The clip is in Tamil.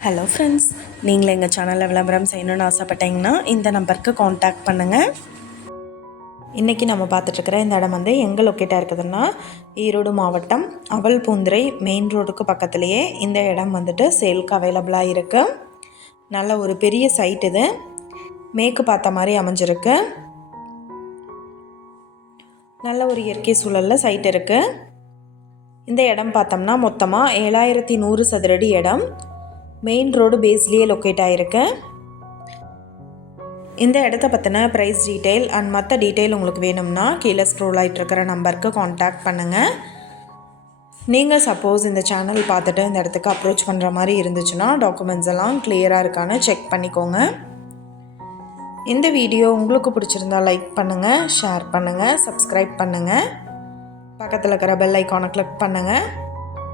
ஹலோ ஃப்ரெண்ட்ஸ் நீங்கள் எங்கள் சேனலில் விளம்பரம் செய்யணும்னு ஆசைப்பட்டீங்கன்னா இந்த நம்பருக்கு காண்டாக்ட் பண்ணுங்கள் இன்றைக்கி நம்ம பார்த்துட்ருக்கிற இந்த இடம் வந்து எங்கே லொக்கேட்டாக இருக்குதுன்னா ஈரோடு மாவட்டம் அவல் பூந்துரை மெயின் ரோடுக்கு பக்கத்துலேயே இந்த இடம் வந்துட்டு சேல்க்கு அவைலபிளாக இருக்குது நல்ல ஒரு பெரிய சைட் இது. மேற்கு பார்த்த மாதிரி அமைஞ்சிருக்கு. நல்ல ஒரு இயற்கை சூழலில் சைட் இருக்குது இந்த இடம் பார்த்தோம்னா மொத்தமாக ஏழாயிரத்தி நூறு சதுரடி இடம். மெயின் ரோடு பேஸ்லேயே லொக்கேட் ஆகிருக்கு இந்த இடத்த பற்றின ப்ரைஸ் டீட்டெயில் அண்ட் மற்ற டீட்டெயில் உங்களுக்கு வேணும்னா கீழே ஸ்க்ரோல் ஆகிட்டு இருக்கிற நம்பருக்கு காண்டாக்ட் பண்ணுங்கள் நீங்கள் சப்போஸ் இந்த சேனல் பார்த்துட்டு இந்த இடத்துக்கு அப்ரோச் பண்ணுற மாதிரி இருந்துச்சுன்னா டாக்குமெண்ட்ஸ் எல்லாம் கிளியராக இருக்கான்னு செக் பண்ணிக்கோங்க. இந்த வீடியோ உங்களுக்கு பிடிச்சிருந்தா லைக் பண்ணுங்கள் ஷேர் பண்ணுங்கள் சப்ஸ்கிரைப் பண்ணுங்கள் பக்கத்தில் இருக்கிற பெல் ஐக்கானை கிளிக் பண்ணுங்கள்